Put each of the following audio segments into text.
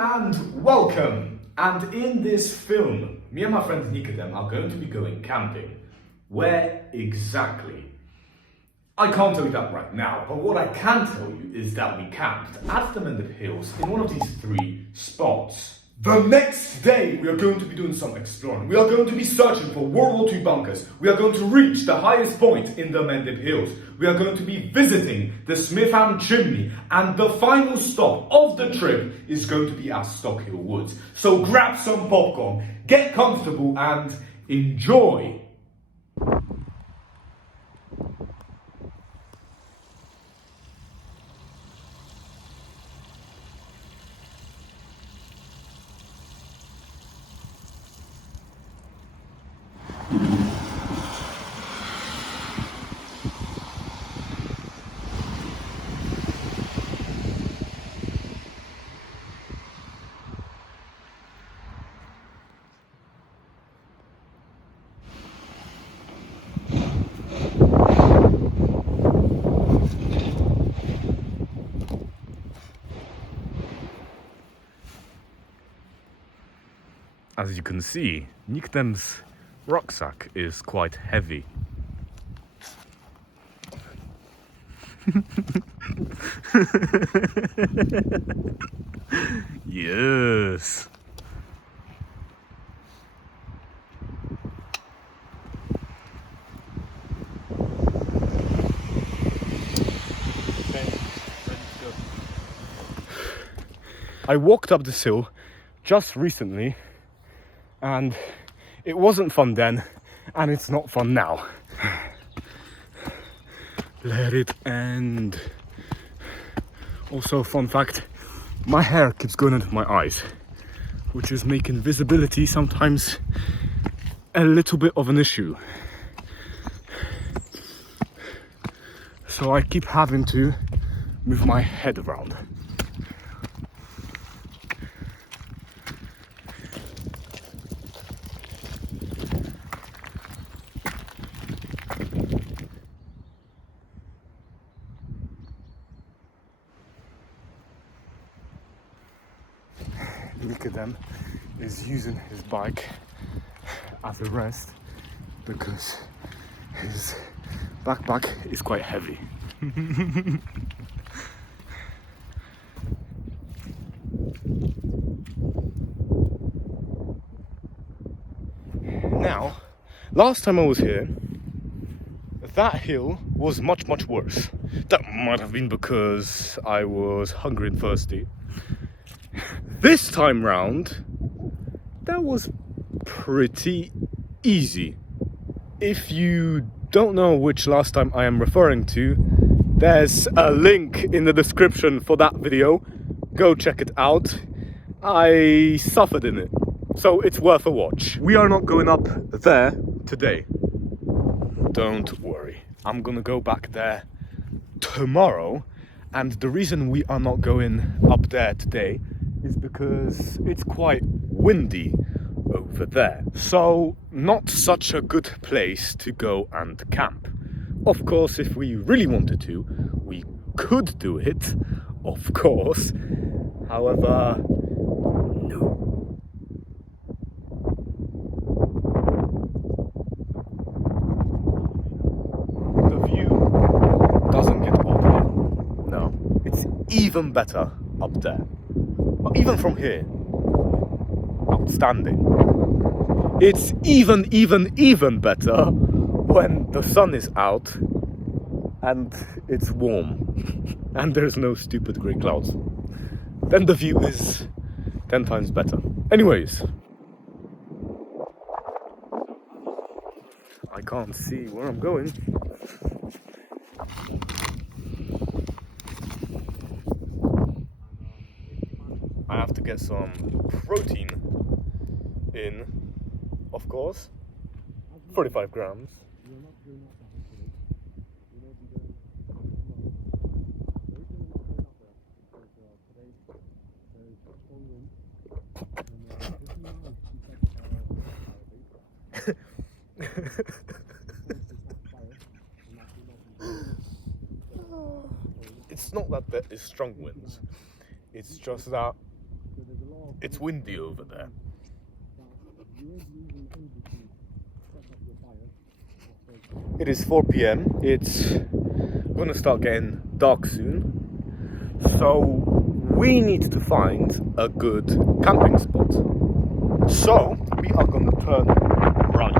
and welcome. And in this film, me and my friend Nikodem are going to be going camping. Where exactly? I can't tell you that right now, but what I can tell you is that we camped at the Mendip Hills in one of these three spots. The next day, we are going to be doing some exploring. We are going to be searching for World War II bunkers. We are going to reach the highest point in the Mendip Hills. We are going to be visiting the Smitham Chimney. And the final stop of the trip is going to be at Stockhill Woods. So grab some popcorn, get comfortable and enjoy. As you can see, Nikodem's rucksack is quite heavy. Yes. I walked up this hill just recently, and it wasn't fun then, and it's not fun now. Let it end. Also, fun fact, my hair keeps going into my eyes, which is making visibility sometimes a little bit of an issue. So I keep having to move my head around. Nikodem is using his bike as a rest because his backpack is quite heavy. Now, last time I was here, that hill was much worse. That might have been because I was hungry and thirsty. This time round, that was pretty easy. If you don't know which last time I am referring to, there's a link in the description for that video. Go check it out. I suffered in it, so it's worth a watch. We are not going up there today. Don't worry, I'm gonna go back there tomorrow. And the reason we are not going up there today is because it's quite windy over there. So not such a good place to go and camp. Of course, if we really wanted to, we could do it, of course. However, no. The view doesn't get better. No, it's even better up there. But even from here, outstanding. It's even better when the sun is out and it's warm and there's no stupid grey clouds. Then the view is 10 times better. Anyways, I can't see where I'm going. I have to get some protein in, of course, 45 grams. It's not that there is strong winds, it's just that It's windy over there. It is 4 p.m. It's gonna start getting dark soon. So we need to find a good camping spot. So we are gonna turn right.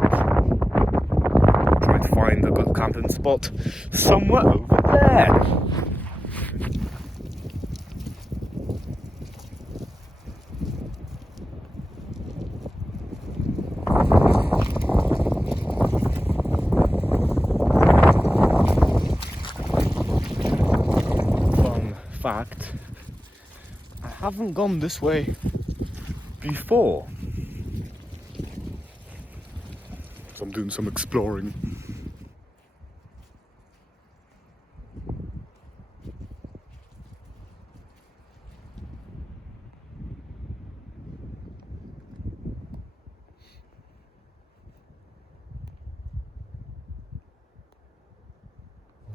Try to find a good camping spot somewhere over there. Fun fact, I haven't gone this way before. So I'm doing some exploring.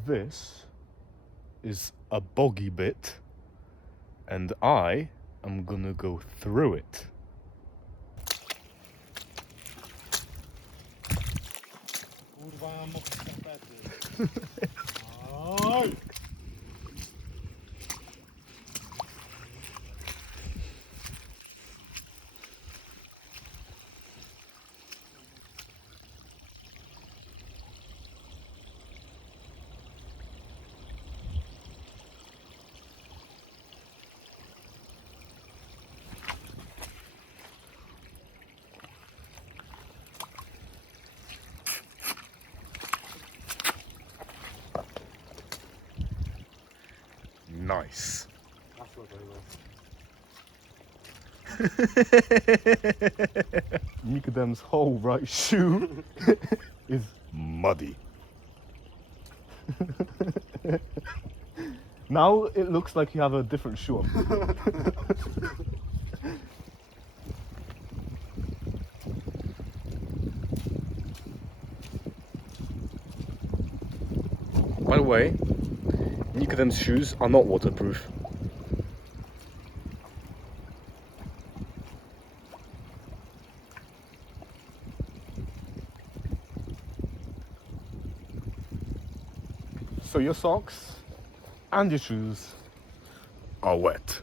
This is a boggy bit, and I am gonna go through it. Nice. That's what Nikodem's whole right shoe is muddy. Now it looks like you have a different shoe on. By the way, Nikodem's shoes are not waterproof. So your socks and your shoes are wet.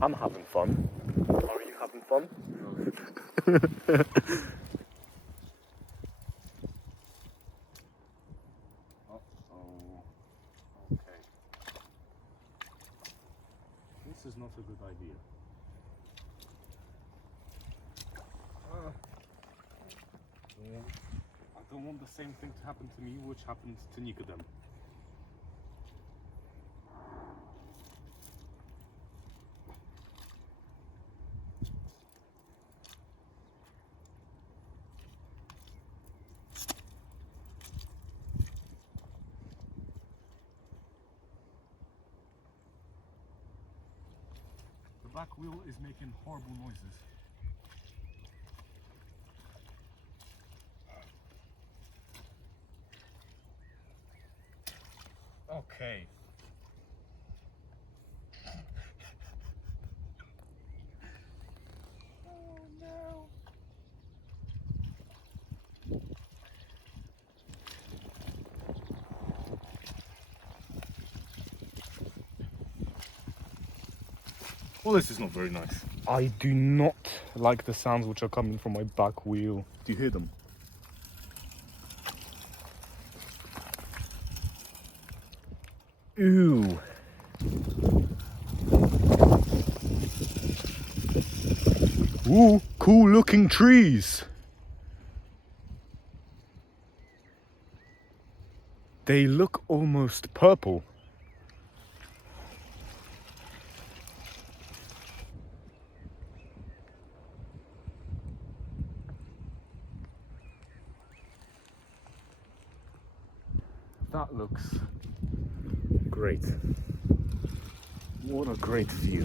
I'm having fun. Are you having fun? No. Okay. This is not a good idea. I don't want the same thing to happen to me which happened to Nikodem. The back wheel is making horrible noises. Okay. Oh no. Well, this is not very nice. I do not like the sounds which are coming from my back wheel. Do you hear them? Ooh. Ooh, cool looking trees. They look almost purple. That looks great. What a great view.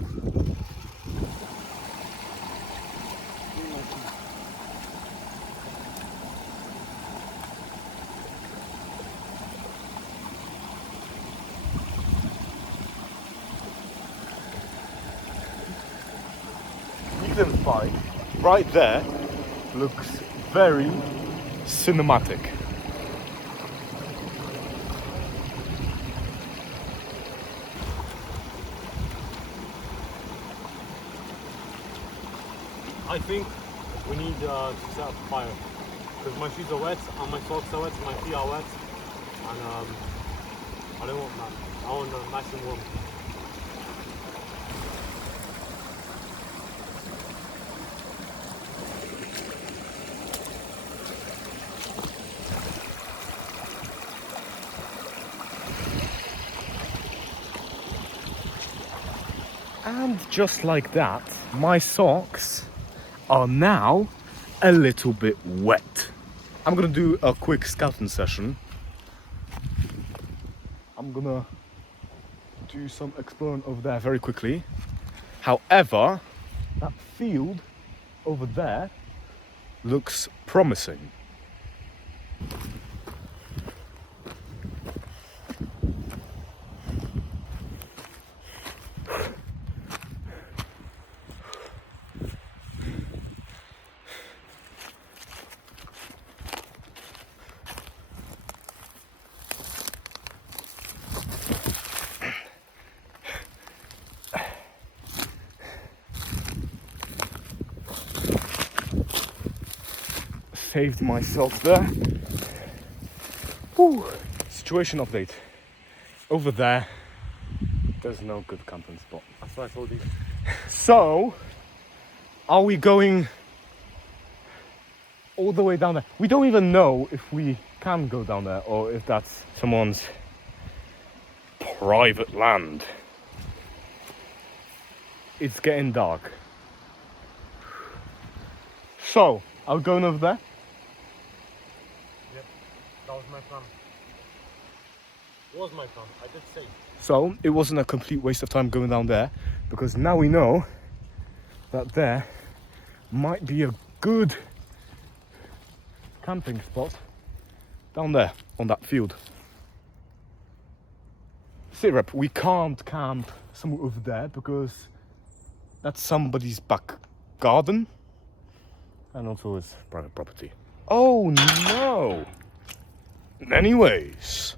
Nikodem Meyer, right there, looks very cinematic. I think we need to set up a fire because my shoes are wet and my socks are wet, my feet are wet, and I don't want that. I want nice and warm. And just like that, my socks are now a little bit wet. I'm gonna do a quick scouting session. I'm gonna do some exploring over there very quickly. However, that field over there looks promising. Saved myself there. Whew. Situation update. Over there, there's no good camping spot. That's what I told you. So, are we going all the way down there? We don't even know if we can go down there or if that's someone's private land. It's getting dark. So, are we going over there? Yep, that was my plan. It was my plan, I did say. So, it wasn't a complete waste of time going down there, because now we know that there might be a good camping spot down there on that field. Syrup, we can't camp somewhere over there because that's somebody's back garden and also it's private property. Oh no! Anyways.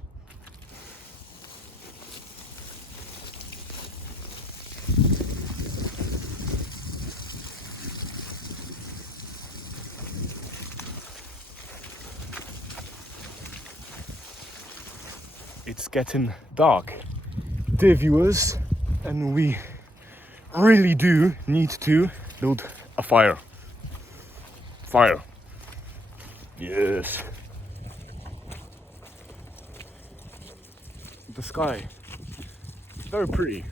It's getting dark, dear viewers, and we really do need to build a fire. Fire. Yes. The sky, very pretty.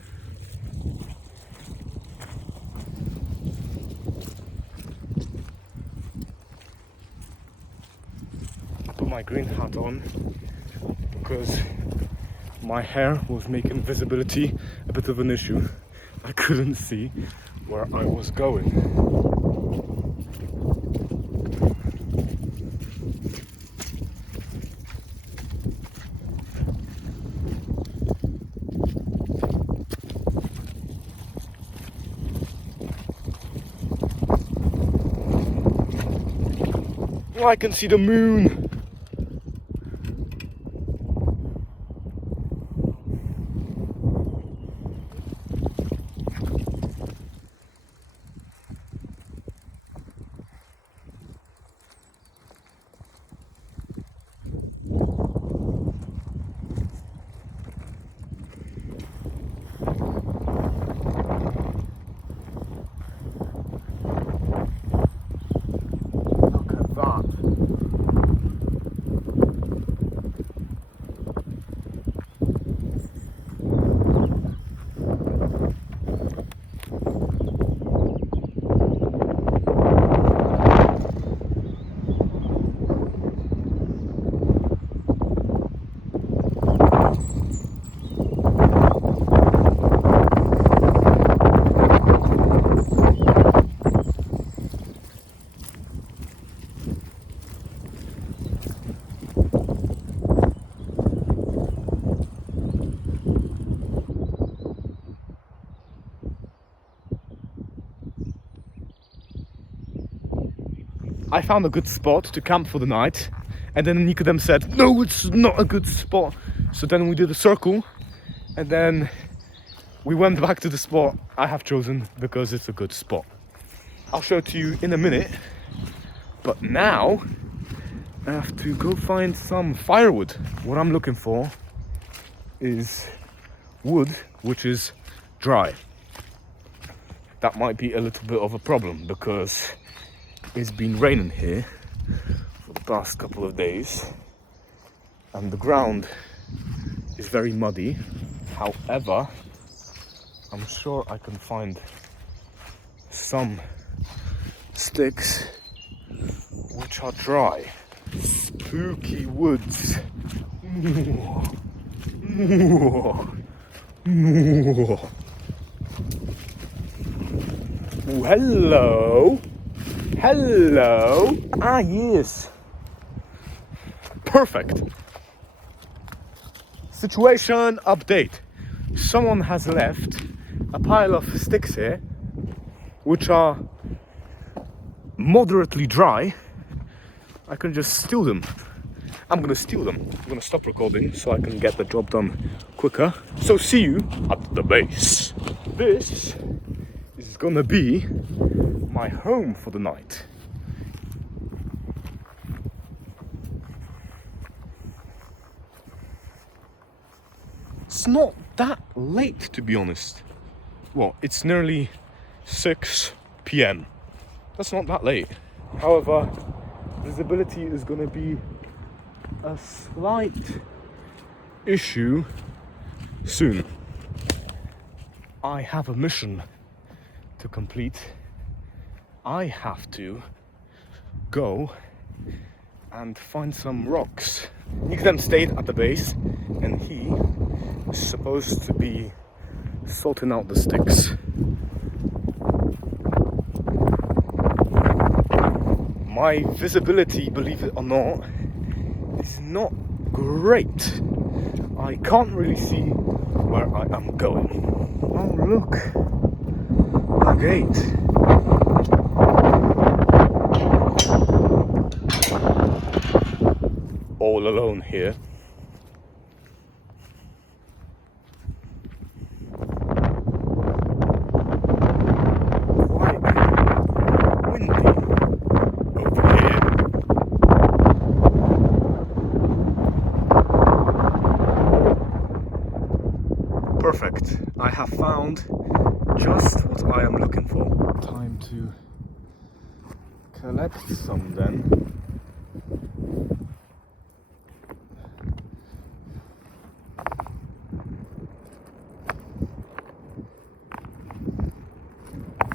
I put my green hat on because my hair was making visibility a bit of an issue. I couldn't see where I was going. I can see the moon. Look at that. I found a good spot to camp for the night, and then Nikodem said, no, it's not a good spot. So then we did a circle, and then we went back to the spot I have chosen because it's a good spot. I'll show it to you in a minute, but now I have to go find some firewood. What I'm looking for is wood which is dry. That might be a little bit of a problem because it's been raining here for the past couple of days and the ground is very muddy. However, I'm sure I can find some sticks which are dry. Spooky woods. Oh, hello. Hello. Ah, yes. Perfect. Situation update. Someone has left a pile of sticks here, which are moderately dry. I can just steal them. I'm gonna steal them. I'm gonna stop recording so I can get the job done quicker. So see you at the base. This is gonna be my home for the night. It's not that late, to be honest. Well, it's nearly 6 p.m. That's not that late. However, visibility is going to be a slight issue soon. I have a mission to complete. I have to go and find some rocks. Nikodem stayed at the base and he is supposed to be sorting out the sticks. My visibility, believe it or not, is not great. I can't really see where I am going. Oh, look, a gate. All alone here. Perfect. I have found just what I am looking for. Time to collect some then.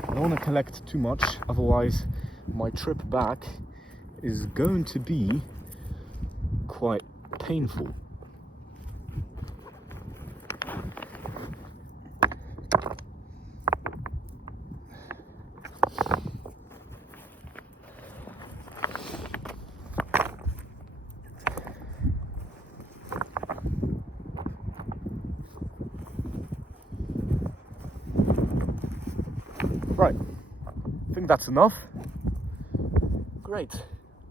I don't want to collect too much, otherwise my trip back is going to be quite painful. Right, I think that's enough. Great,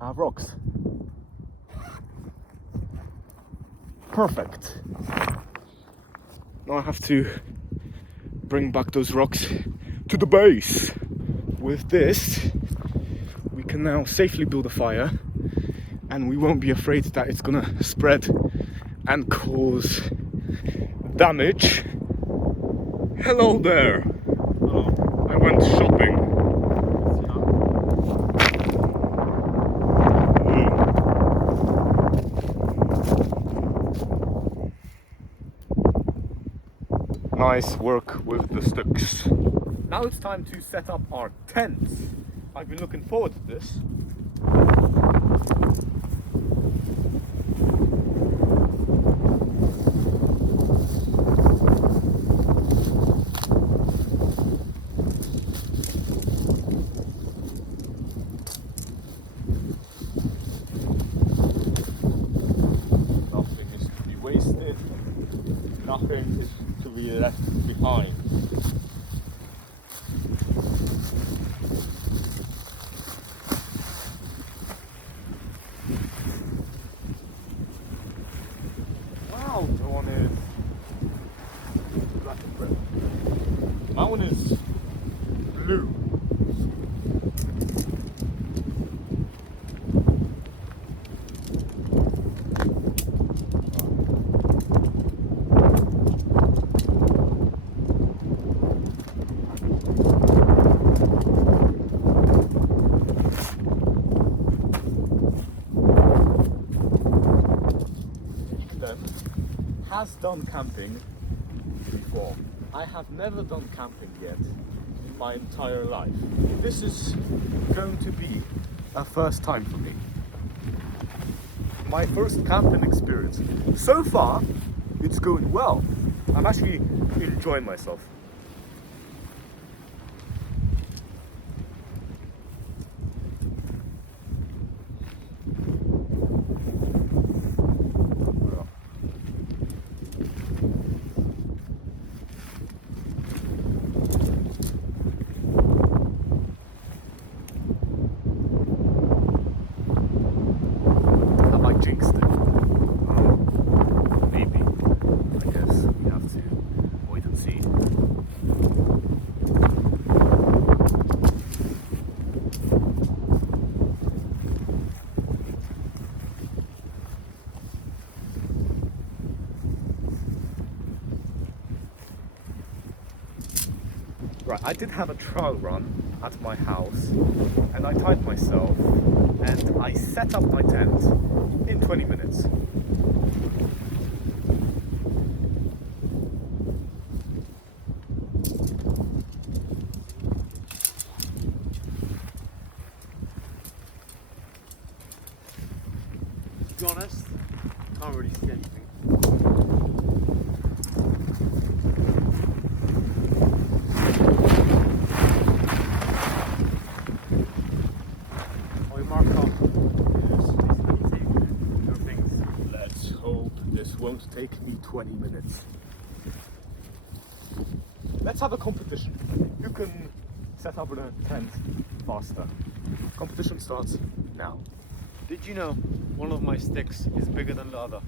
I have rocks. Perfect. Now I have to bring back those rocks to the base. With this, we can now safely build a fire and we won't be afraid that it's gonna spread and cause damage. Hello there. I went shopping. Nice work with the sticks. Now it's time to set up our tents. I've been looking forward to this. Nothing is to be left behind. has done camping before. I have never done camping yet in my entire life. This is going to be a first time for me. My first camping experience. So far, it's going well. I'm actually enjoying myself. Jinxed it. Maybe. I guess we have to wait and see. Right, I did have a trial run at my house, and I timed myself, and I set up my tent in 20 minutes. To be honest, can't really see anything. Won't take me 20 minutes. Let's have a competition. Who can set up a tent faster? Competition starts now. Did you know one of my sticks is bigger than the other?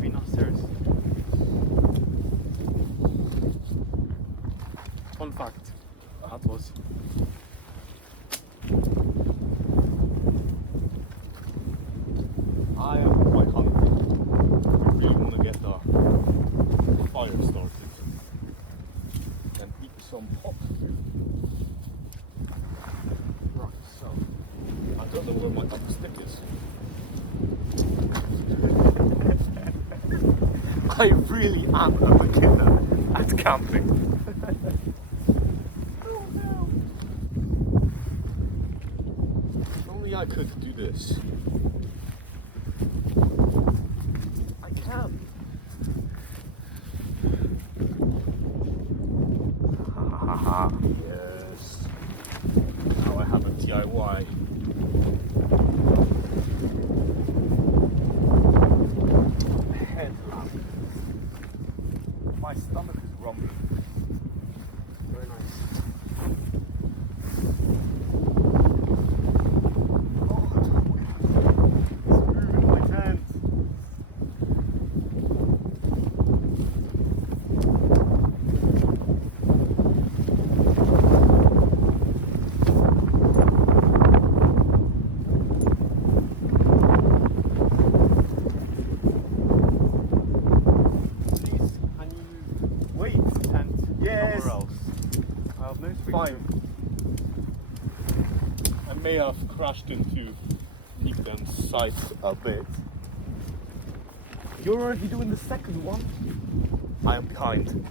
Be not serious. Fun fact. That was. I am quite hungry. I really want to get the fire started and eat some hot food. Right, so I don't know where my other stick is. I really am a beginner at camping. Oh no! If only I could do this. Yes. Now I have a DIY. Headlamp. My stomach is rumbling. Very nice. Oh, it's moving my tent. Fine. I may have crashed into Nikodem's site a bit. You're already doing the second one? I am behind.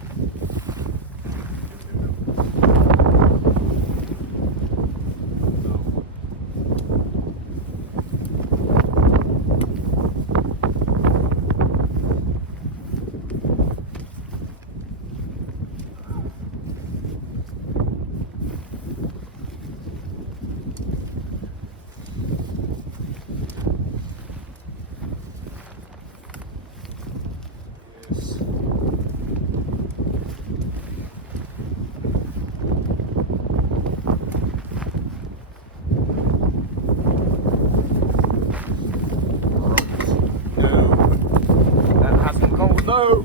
No! Let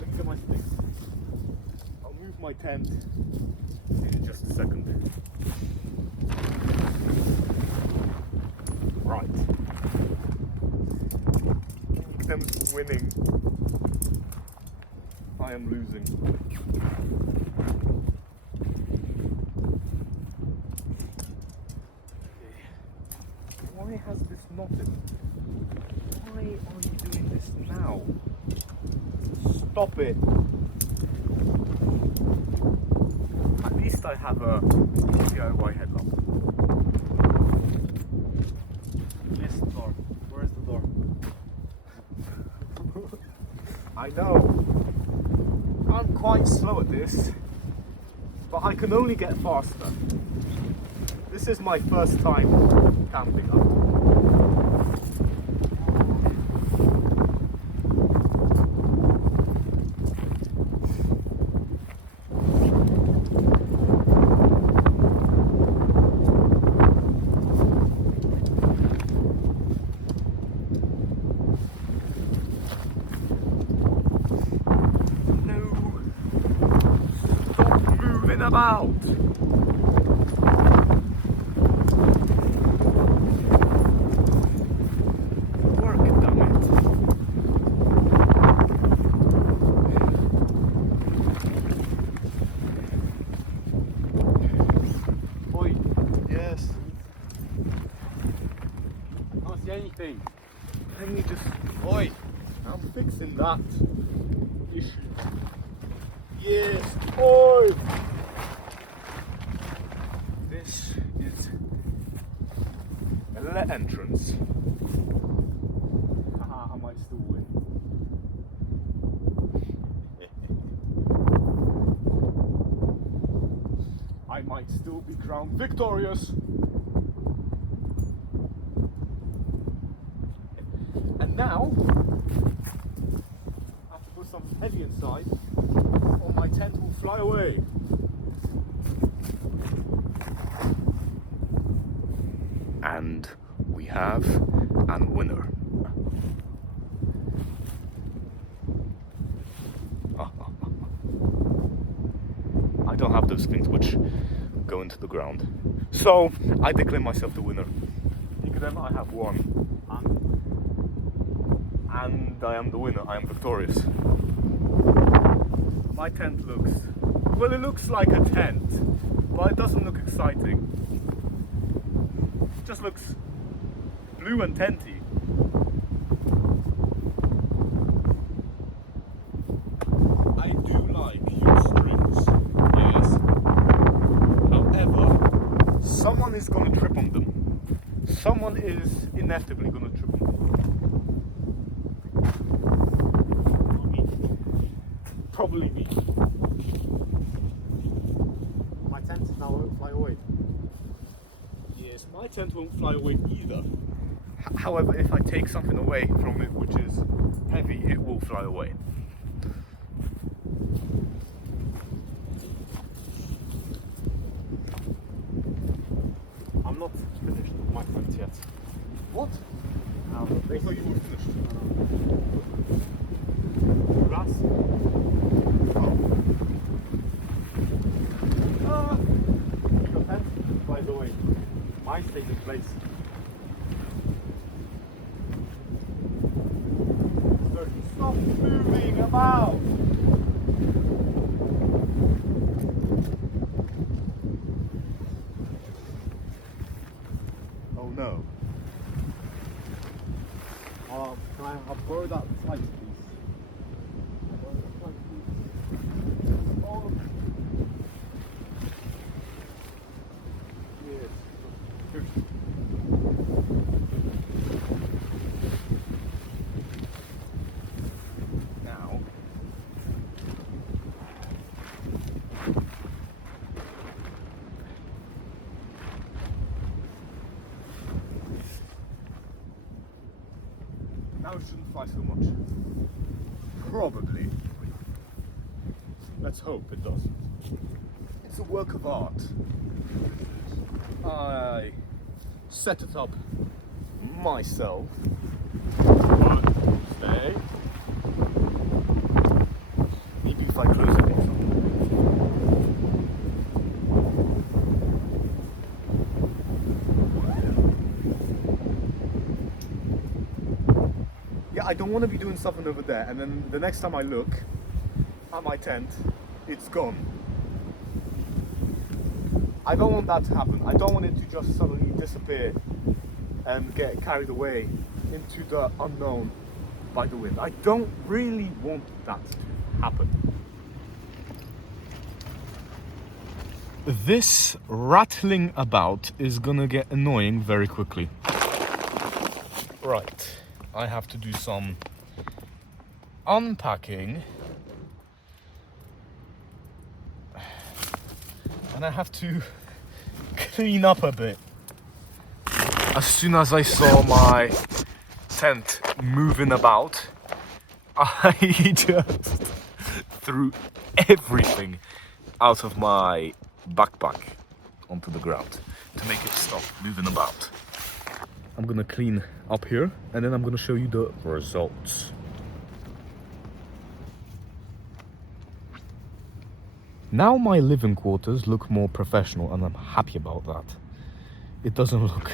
me get my sticks. I'll move my tent in just a second. Right. Nikodem's winning. I am losing. Why has this not been? Why are you doing this now? Stop it. At least I have a DIY headlamp. Yes, the door. Where's the door? I know. I'm quite slow at this, but I can only get faster. This is my first time camping up. About. Work, damn it. Oi, yes. I don't see anything. Can you just... Oi, I'm fixing that issue. Yes, oi! This is the entrance. Haha, I might still win. I might still be crowned victorious. And now, I have to put something heavy inside, or my tent will fly away. And we have a winner. I don't have those things which go into the ground. So I declare myself the winner. Nikodem, I have won. And I am the winner. I am victorious. My tent looks... Well, it looks like a tent, but it doesn't look exciting. Just looks blue and tenty. I do like huge strings, yes. However, someone is going to trip on them. Someone is inevitably going to trip on them. Probably me. My tent now won't fly away. Yes, my tent won't fly away either. However, if I take something away from it which is heavy, it will fly away. I'm not finished with my tent yet. What? I thought you were finished. Grass? Your tent flies away. Mine stays in place. Stop moving about! Oh no. Can I borrow that light, please? Oh. Yes. Now. Now it shouldn't fly so much. Probably. Let's hope it doesn't. It's a work of art. I set it up myself. But stay. Maybe if I close it or something. Yeah, I don't want to be doing something over there, and then the next time I look at my tent, it's gone. I don't want that to happen. I don't want it to just suddenly disappear and get carried away into the unknown by the wind. I don't really want that to happen. This rattling about is gonna get annoying very quickly. Right, I have to do some unpacking, and I have to clean up a bit. As soon as I saw my tent moving about, I just threw everything out of my backpack onto the ground to make it stop moving about. I'm gonna clean up here and then I'm gonna show you the results. Now my living quarters look more professional and I'm happy about that. It doesn't look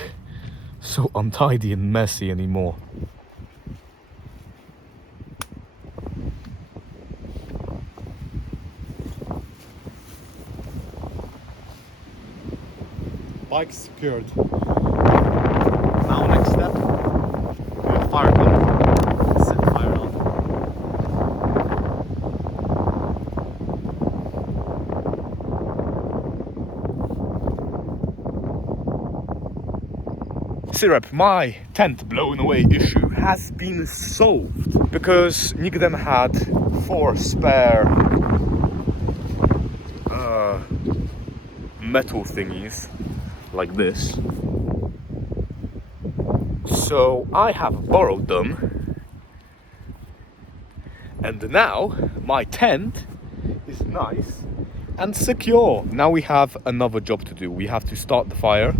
so untidy and messy anymore. Bike secured. Now next step, we have fire gun. Set the fire on. Syrup, my tent blown away issue has been solved because Nikodem had 4 spare metal thingies like this. So I have borrowed them, and now my tent is nice and secure. Now we have another job to do. We have to start the fire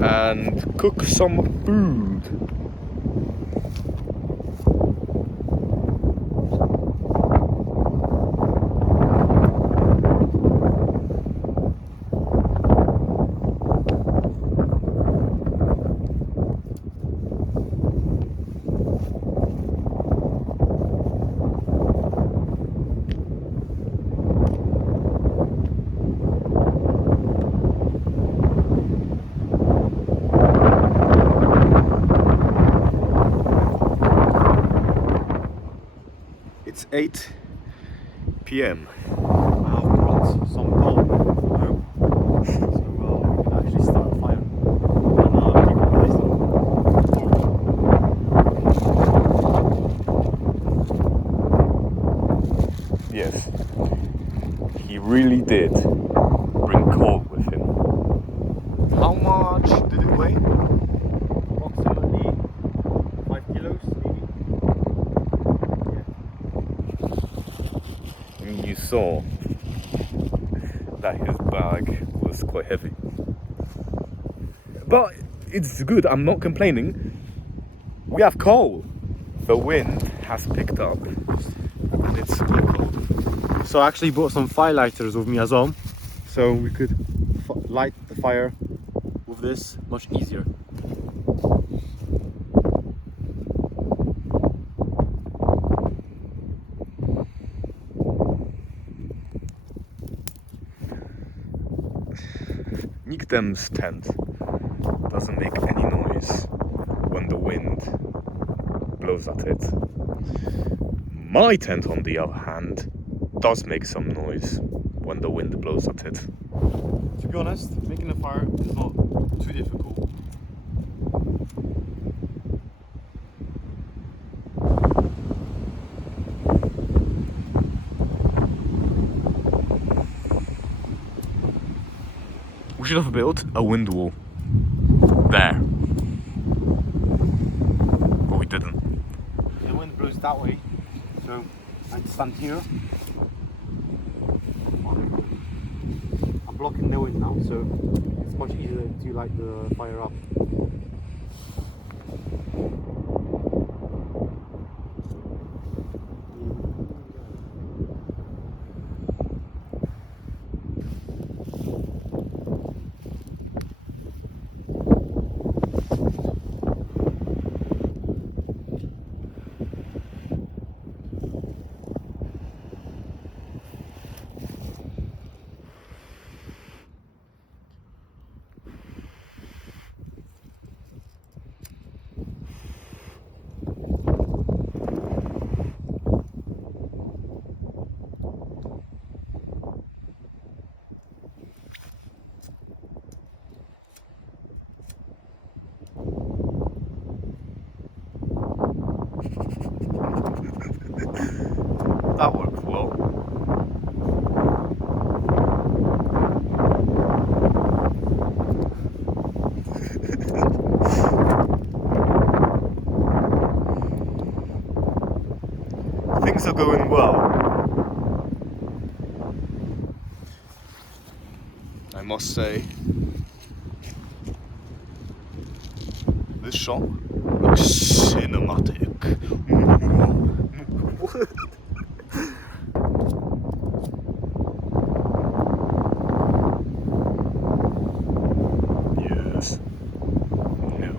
and cook some food. It's 8 p.m. I've brought some coal home, so we can actually start a fire and keep it blazing. Yes, he really did bring coal with him. How much did it weigh? Approximately 5 kilos, maybe. You saw that his bag was quite heavy. But it's good, I'm not complaining. We have coal. The wind has picked up and it's super cold. So I actually brought some fire lighters with me as well, so we could light the fire with this much easier. Nikodem's tent doesn't make any noise when the wind blows at it. My tent, on the other hand, does make some noise when the wind blows at it. To be honest, making a fire is not too difficult. We should have built a wind wall there, but we didn't. The wind blows that way, so I stand here. I'm blocking the wind now, so it's much easier to light the fire up. going well. I must say, this shot looks cinematic. Yes. No.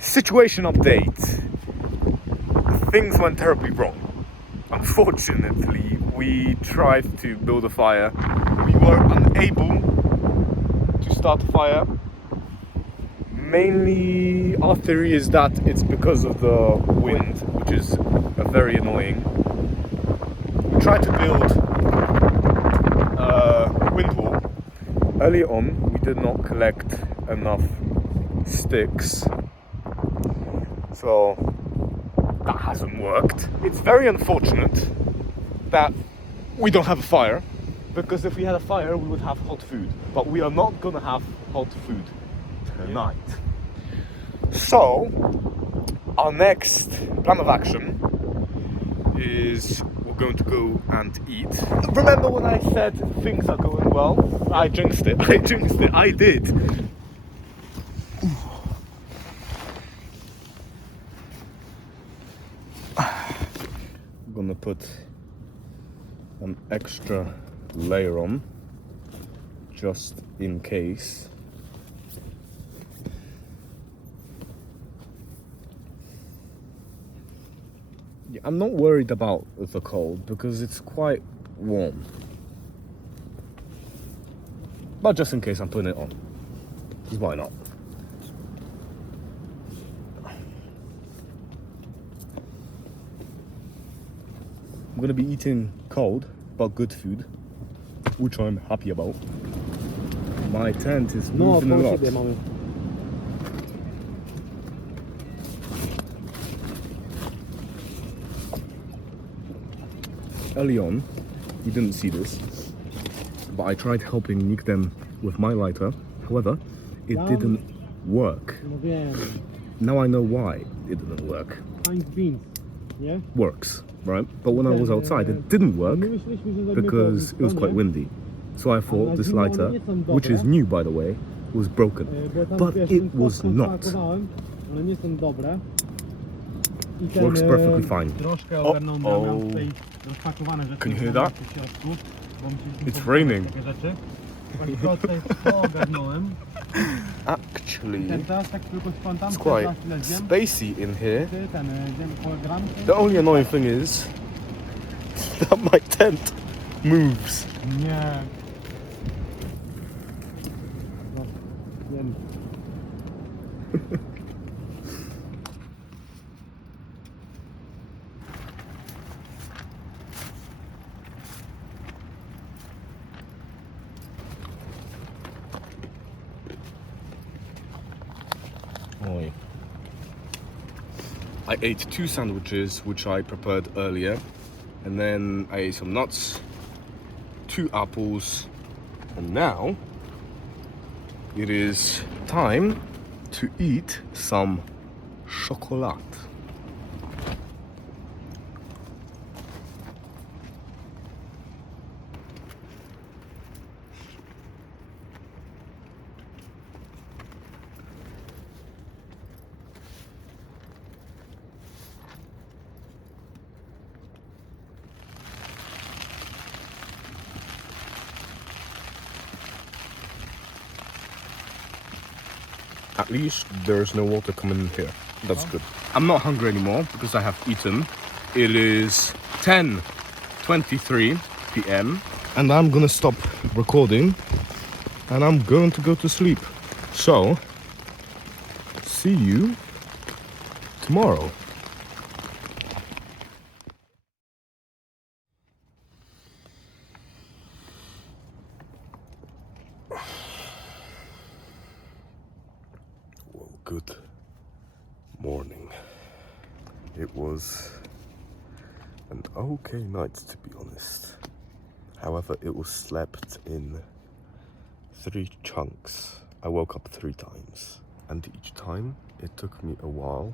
Situation update. Things went terribly wrong. Unfortunately, we tried to build a fire. We were unable to start a fire. Mainly, our theory is that it's because of the wind, which is very annoying. We tried to build a wind wall. Early on, we did not collect enough sticks. So that hasn't worked. It's very unfortunate that we don't have a fire, because if we had a fire we would have hot food, but we are not gonna have hot food tonight. So our next plan of action is we're going to go and eat. Remember when I said things are going well? I jinxed it. I did. I'm gonna put an extra layer on just in case. Yeah, I'm not worried about the cold because it's quite warm, but just in case I'm putting it on, because why not? I'm gonna be eating cold but good food, which I'm happy about. My tent is moving a lot. Early on, you didn't see this, but I tried helping Nikodem with my lighter. However, it didn't work. Now I know why it didn't work. Works, right? But when I was outside, it didn't work because it was quite windy. So I thought this lighter, which is new by the way, was broken. But it was not. Works perfectly fine. Uh-oh. Can you hear that? It's raining. Actually, it's quite spacey in here. The only annoying thing is that my tent moves. Nie. I ate 2 sandwiches which I prepared earlier, and then I ate some nuts, 2 apples, and now it is time to eat some chocolate. At least there's no water coming in here. That's good. I'm not hungry anymore because I have eaten. It is 10:23 p.m. and I'm gonna stop recording and I'm going to go to sleep. So see you tomorrow. Well, good morning. It was an okay night, to be honest. However, it was slept in 3 chunks. I woke up 3 times, and each time it took me a while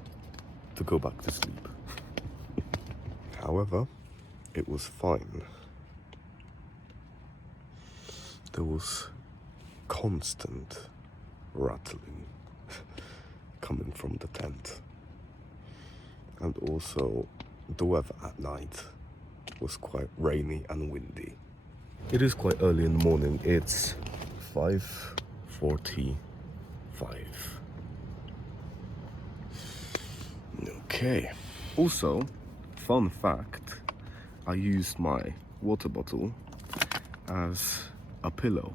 to go back to sleep. However, it was fine. There was constant rattling coming from the tent. And also, the weather at night was quite rainy and windy. It is quite early in the morning. It's 5:45. Okay. Also, fun fact, I used my water bottle as a pillow.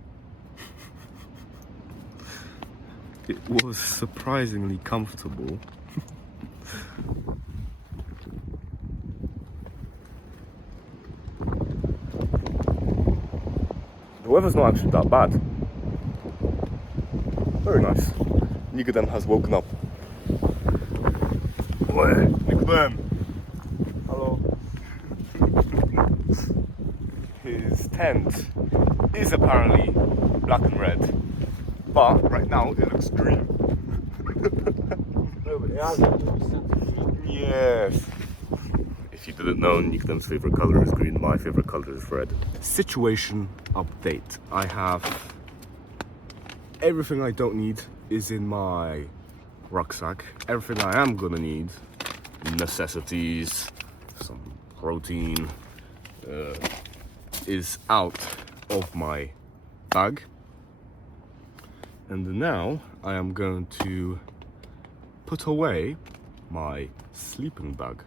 It was surprisingly comfortable. The weather's not actually that bad. Very nice. Nikodem has woken up. Oi, Nikodem! Hello. His tent is apparently black and red, but right now it looks green. No, but it has a more sense of green. Yes. If you didn't know, Nikodem's favorite color is green, my favorite color is red. Situation update. I have everything I don't need is in my rucksack. Everything I am gonna need, necessities, some protein, is out of my bag. And now I am going to put away my sleeping bag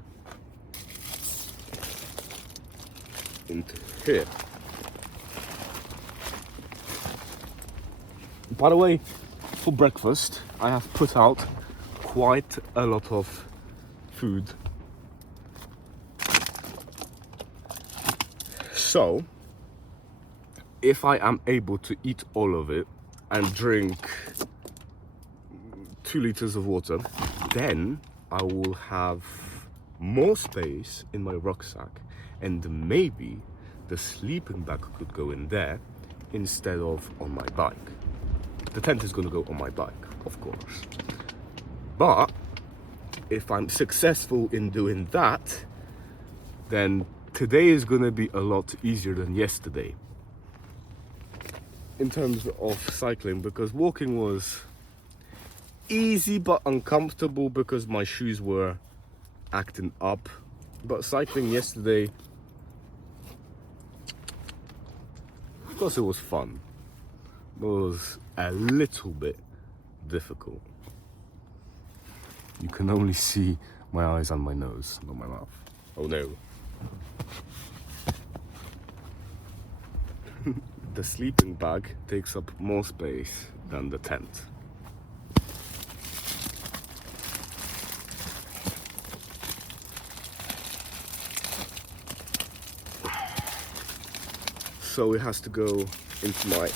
into here. By the way, for breakfast I have put out quite a lot of food. So, if I am able to eat all of it and drink 2 liters of water, then I will have more space in my rucksack, and maybe the sleeping bag could go in there instead of on my bike. The tent is going to go on my bike, of course. But if I'm successful in doing that, then today is going to be a lot easier than yesterday in terms of cycling, because walking was easy but uncomfortable because my shoes were acting up. But cycling yesterday, because it was fun, was a little bit difficult. You can only see my eyes and my nose, not my mouth. Oh no. The sleeping bag takes up more space than the tent. So it has to go into my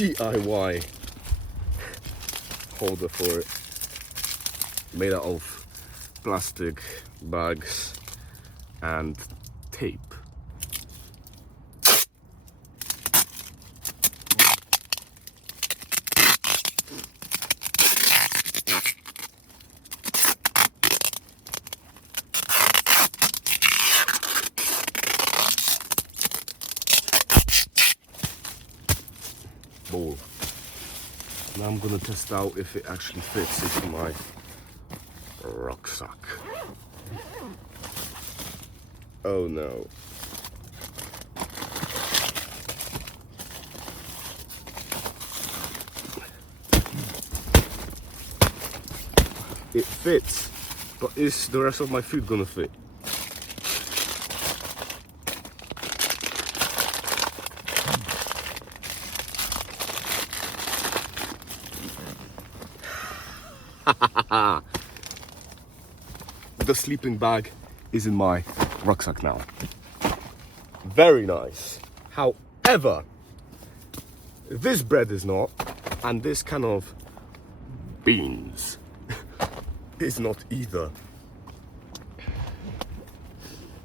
DIY holder for it, made out of plastic bags and tape. Ball. Now I'm gonna test out if it actually fits into my rucksack. Oh no. It fits, but is the rest of my food gonna fit? The sleeping bag is in my rucksack now. Very nice. However, this bread is not, and this kind of beans is not either.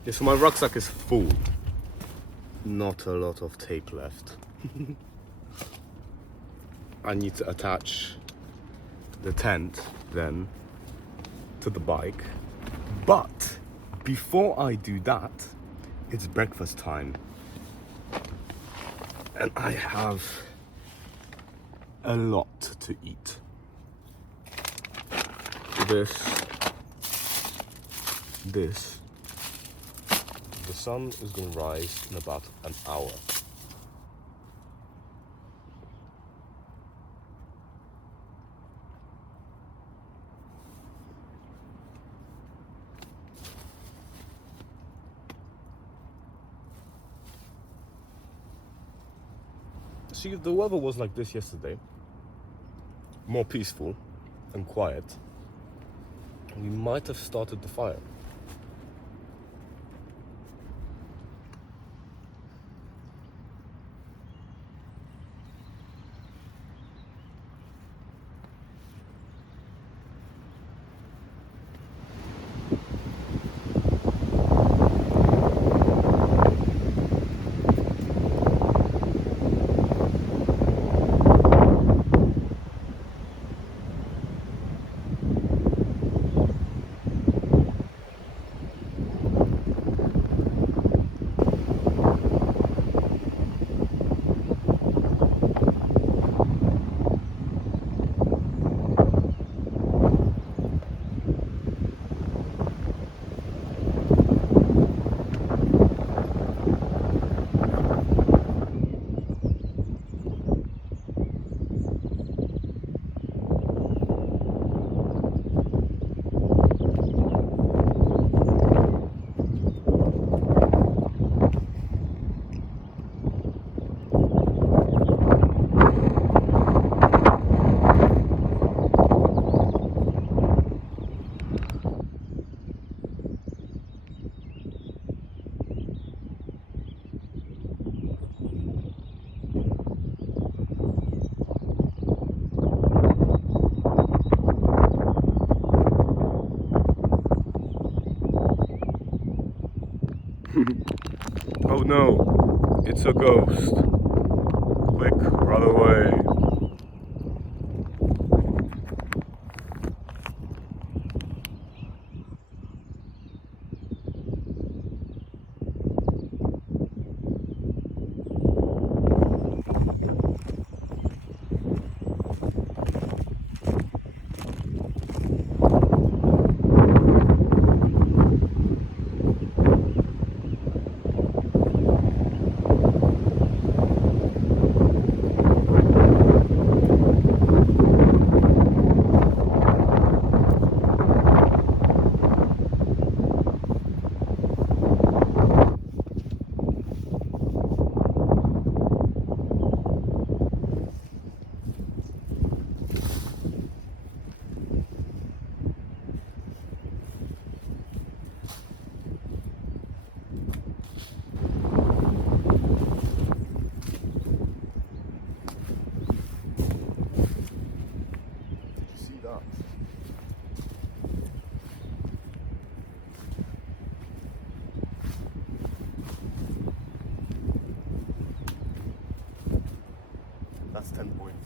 Yeah, so my rucksack is full. Not a lot of tape left. I need to attach the tent then to the bike. But before I do that, it's breakfast time. And I have a lot to eat. This. The sun is going to rise in about an hour. See, if the weather was like this yesterday, more peaceful and quiet, we might have started the fire. Oh no, it's a ghost. Quick, run away. That's 10 points.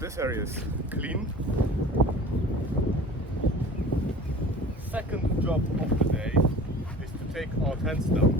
This area is clean. Second job of the day is to take our tents down.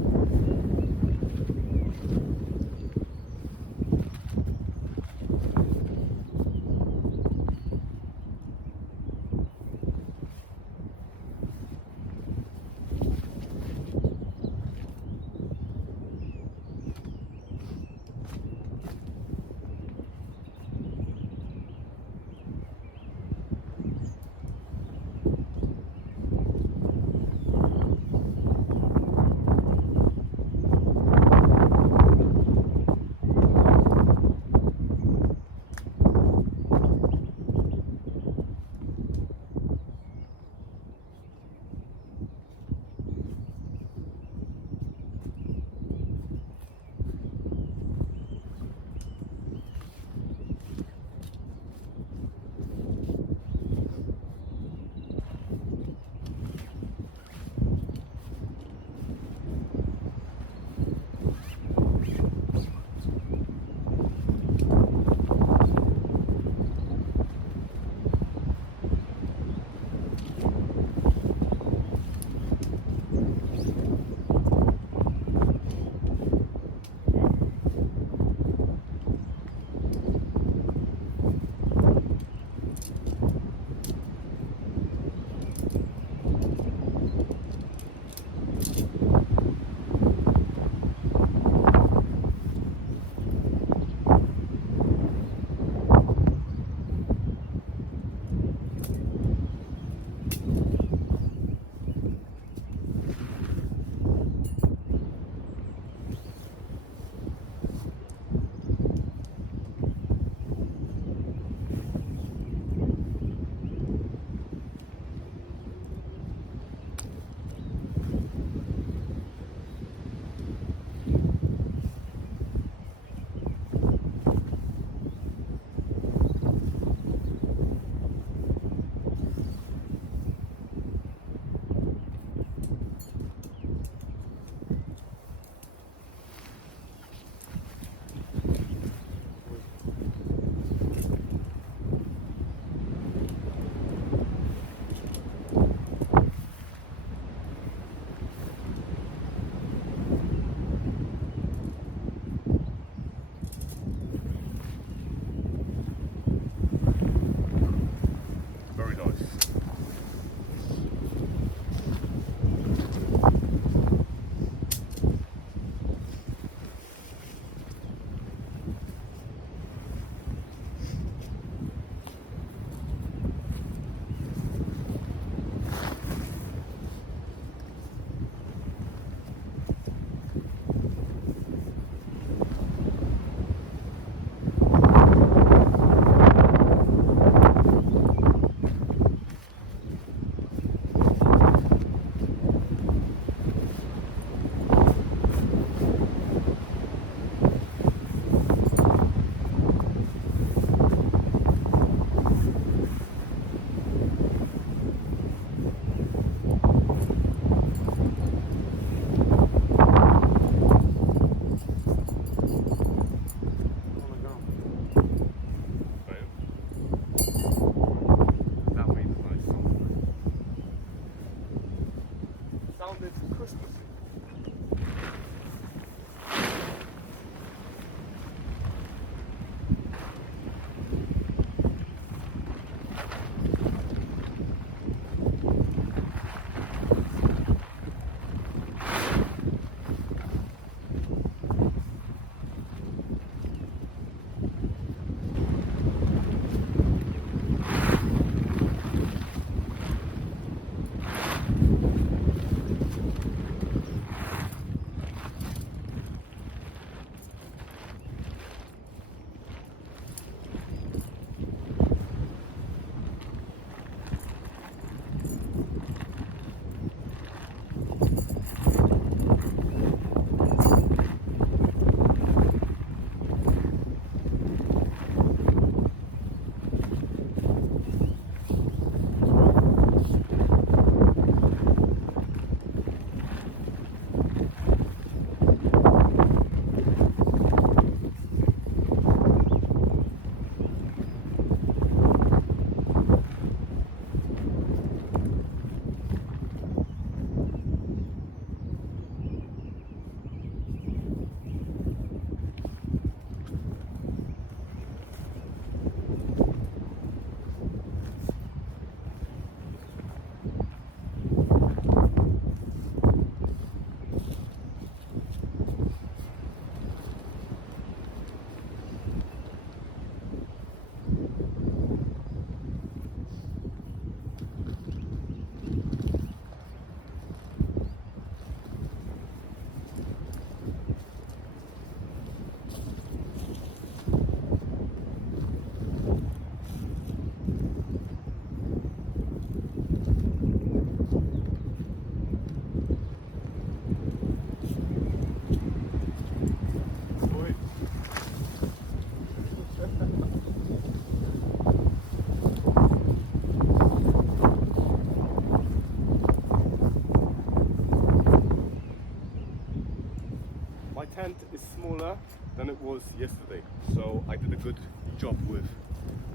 tent is smaller than it was yesterday, so I did a good job with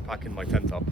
packing my tent up.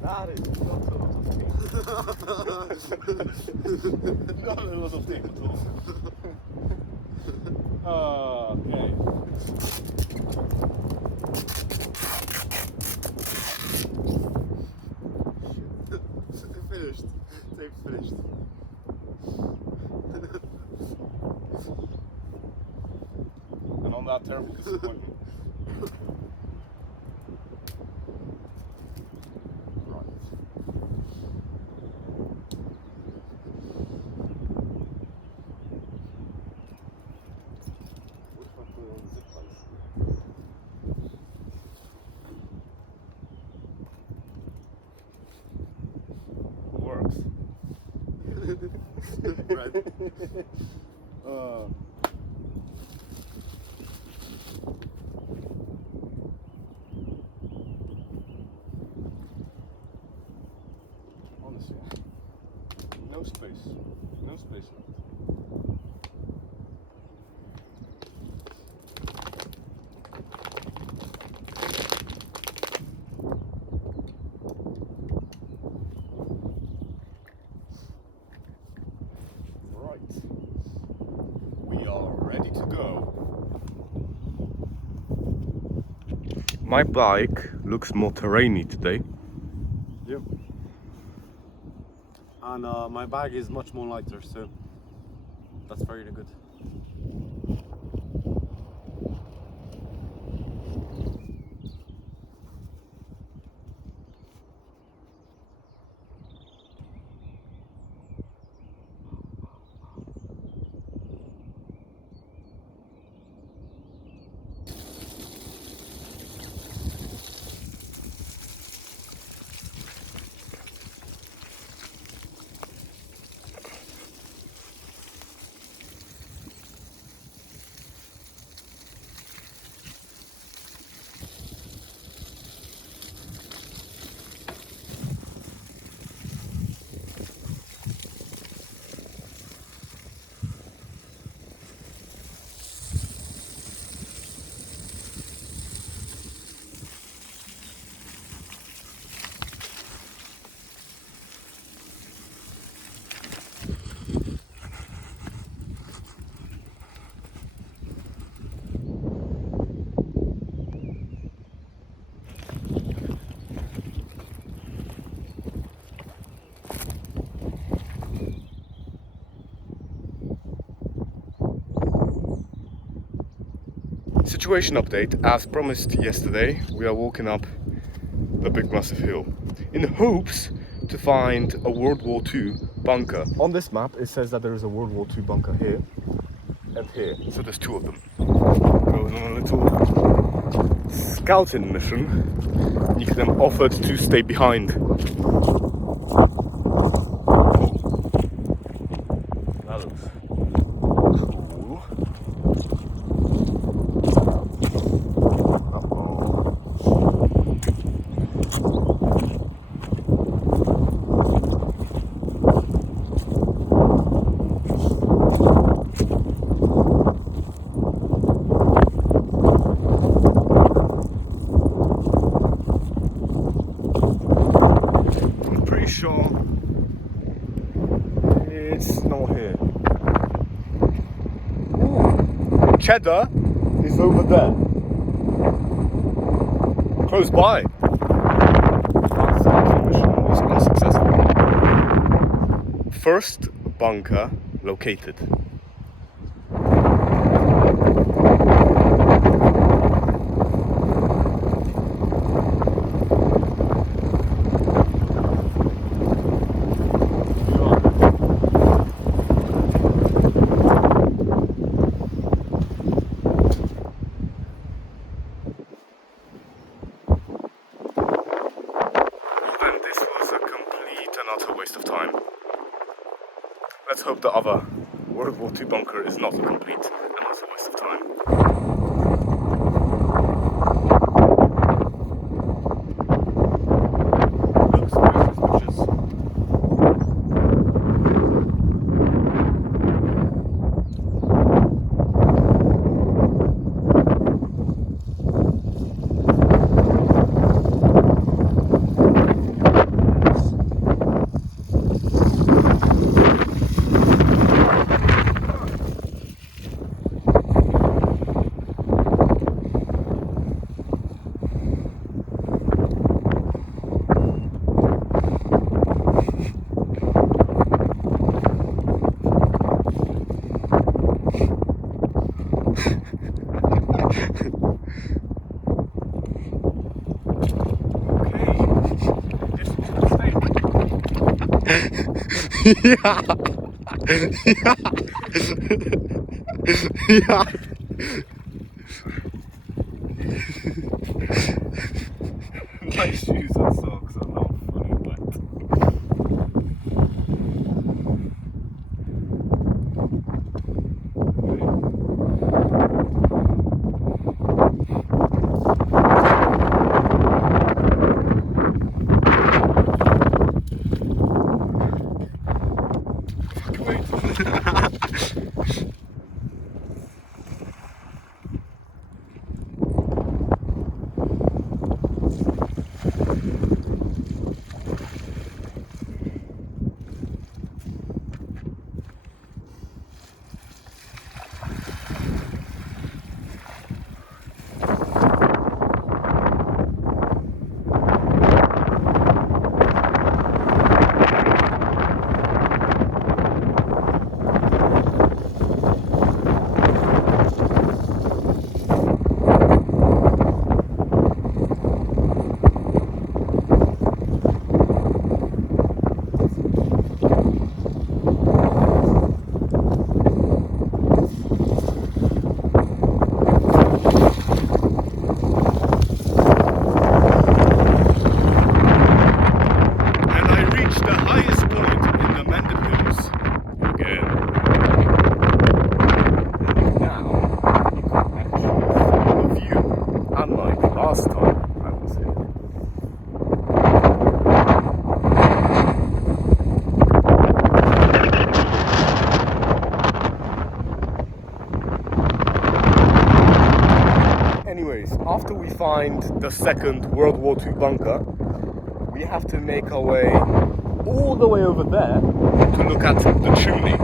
That is not so Not a lot of tape at all. Okay. Finished. Tape's finished. And on that terrible disappointment. Right. What if I put it on the zip ties? Works. Right. Honestly, no space left. Right, we are ready to go. My bike looks more terrainy today. Yep. And my bag is much more lighter, so that's very good. Situation update, as promised yesterday, we are walking up the big massive hill in hopes to find a World War II bunker. On this map it says that there is a World War II bunker here and here, so there's two of them. Going on a little scouting mission. Nikodem offered to stay behind. That looks cool. Sure, it's not here. Ooh. Cheddar is over there, close by. That mission was unsuccessful. First bunker located. Utter waste of time. Let's hope the other World War II bunker is not a complete and utter waste of time. Yeah. Yeah. My shoes and socks are now fully wet. After we find the second World War II bunker, we have to make our way all the way over there to look at the chimney.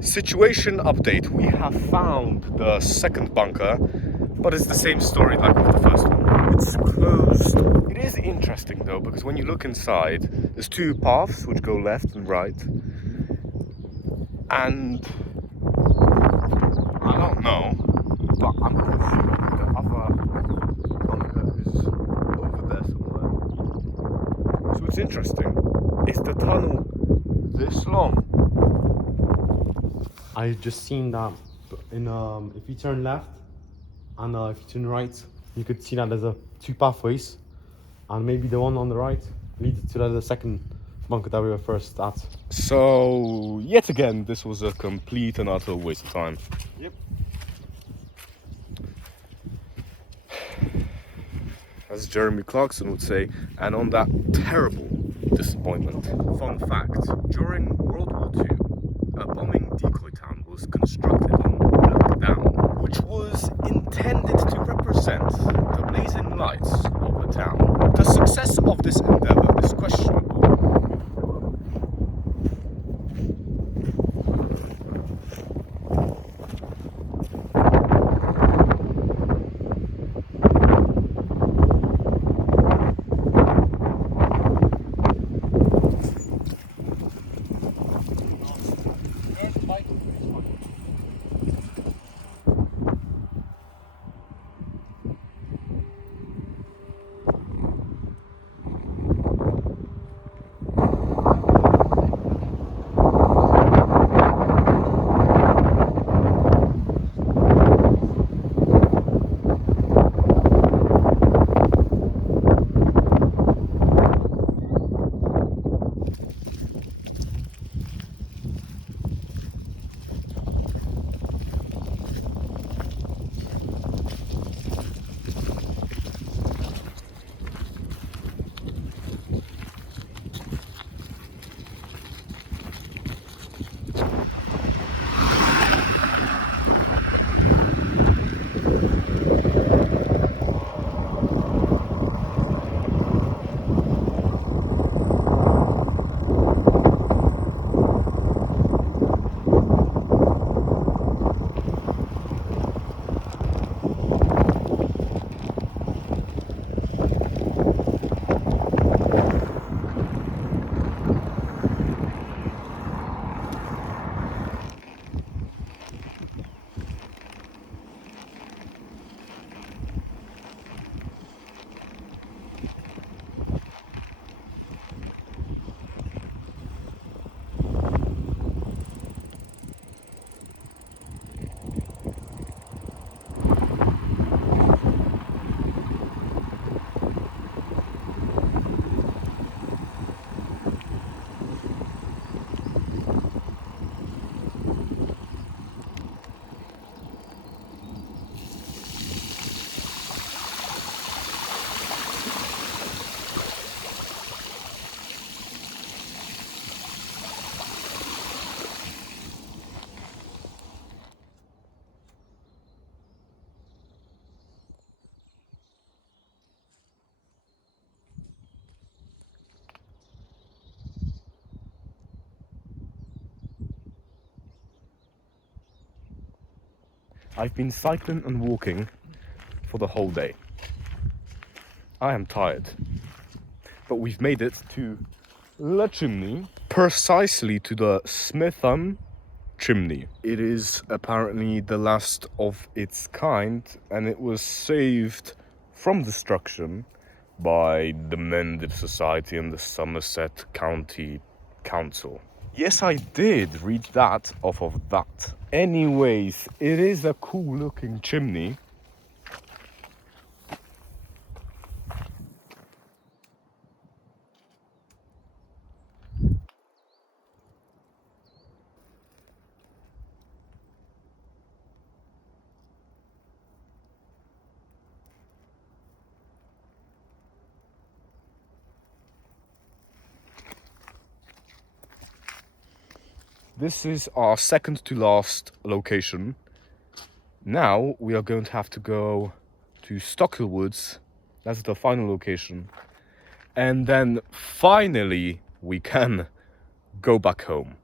Situation update. We have found the second bunker, but it's the same story like with the first one. It's closed. It is interesting though, because when you look inside, there's two paths which go left and right. And I don't know, but I'm pretty sure the other bunker is over there somewhere. So it's interesting. Is the tunnel this long? I just seen that in if you turn left and if you turn right, you could see that there's two pathways, and maybe the one on the right leads to the second bunker that we were first at. So yet again, this was a complete and utter waste of time. Yep. As Jeremy Clarkson would say, and on that terrible disappointment. Fun fact, during World War II, a bombing decoy town was constructed on Black Down, which was intended to represent the blazing lights of the town. The success of this endeavour is questionable. I've been cycling and walking for the whole day. I am tired. But we've made it to the chimney, precisely to the Smitham Chimney. It is apparently the last of its kind, and it was saved from destruction by the Mendip Society and the Somerset County Council. Yes, I did read that off of that. Anyways, it is a cool looking chimney. This is our second to last location. Now we are going to have to go to Stockhill Woods. That's the final location. And then finally we can go back home.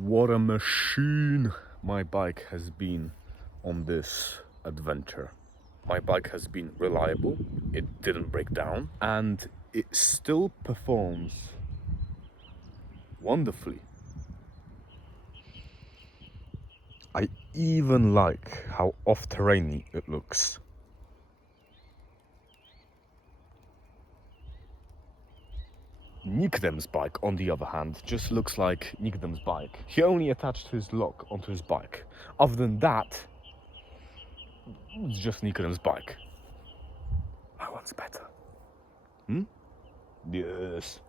What a machine my bike has been on this adventure. My bike has been reliable, it didn't break down, and it still performs wonderfully. I even like how off-terrainy it looks. Nikodem's bike, on the other hand, just looks like Nikodem's bike. He only attached his lock onto his bike. Other than that, it's just Nikodem's bike. My one's better. Yes.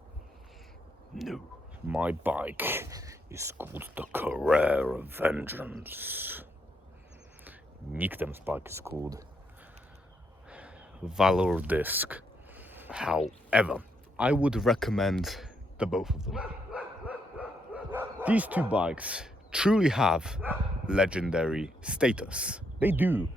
No. My bike is called the Carrera Vengeance. Nikodem's bike is called Valor Disc. However, I would recommend the both of them. These two bikes truly have legendary status. They do.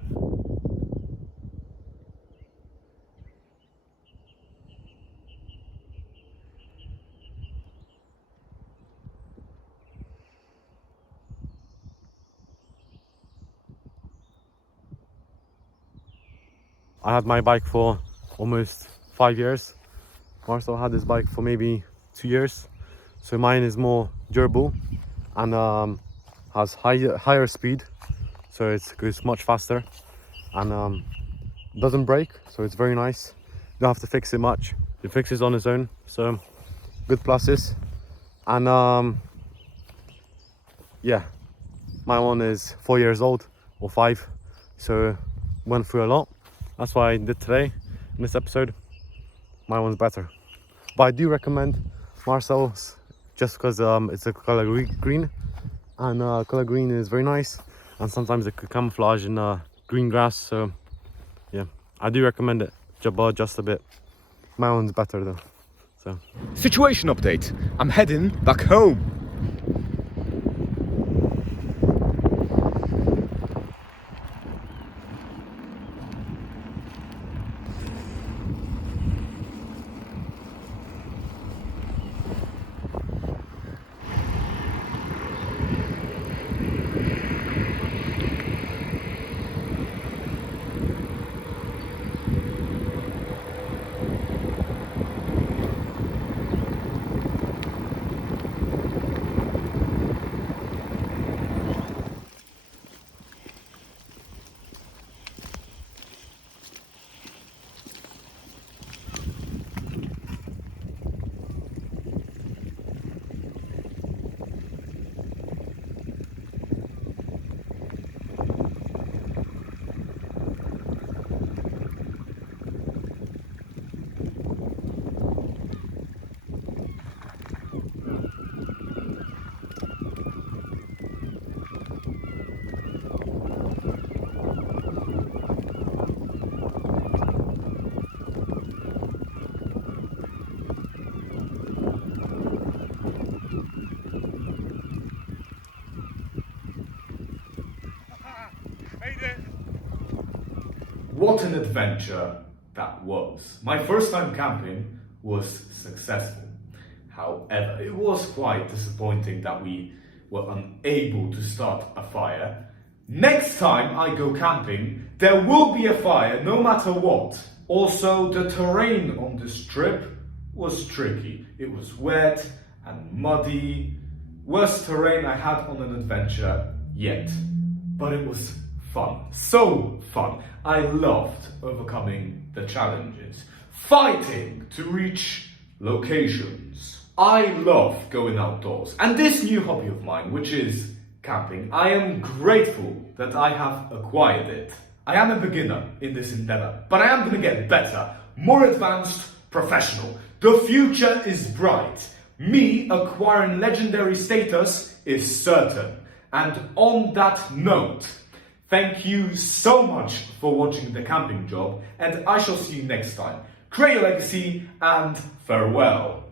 I had my bike for almost 5 years. Marcel had his bike for maybe 2 years. So mine is more durable and has higher speed. So it goes much faster and doesn't break. So it's very nice. You don't have to fix it much. It fixes on its own. So good pluses. And yeah, my one is 4 years old or 5. So went through a lot. That's what I did today in this episode. My one's better, but I do recommend Marcel's just because it's a color green, and color green is very nice, and sometimes it could camouflage in green grass. So yeah, I do recommend it, just a bit. My one's better though. So Situation update. I'm heading back home. what an adventure that was. My first time camping was successful. However, it was quite disappointing that we were unable to start a fire. Next time I go camping, there will be a fire no matter what. Also, the terrain on this trip was tricky. It was wet and muddy. Worst terrain I had on an adventure yet. But it was fun. So fun. I loved overcoming the challenges. Fighting to reach locations. I love going outdoors. And this new hobby of mine, which is camping, I am grateful that I have acquired it. I am a beginner in this endeavor, but I am going to get better, more advanced, professional. The future is bright. Me acquiring legendary status is certain. And on that note, thank you so much for watching The Camping Job, and I shall see you next time. Create your legacy and farewell.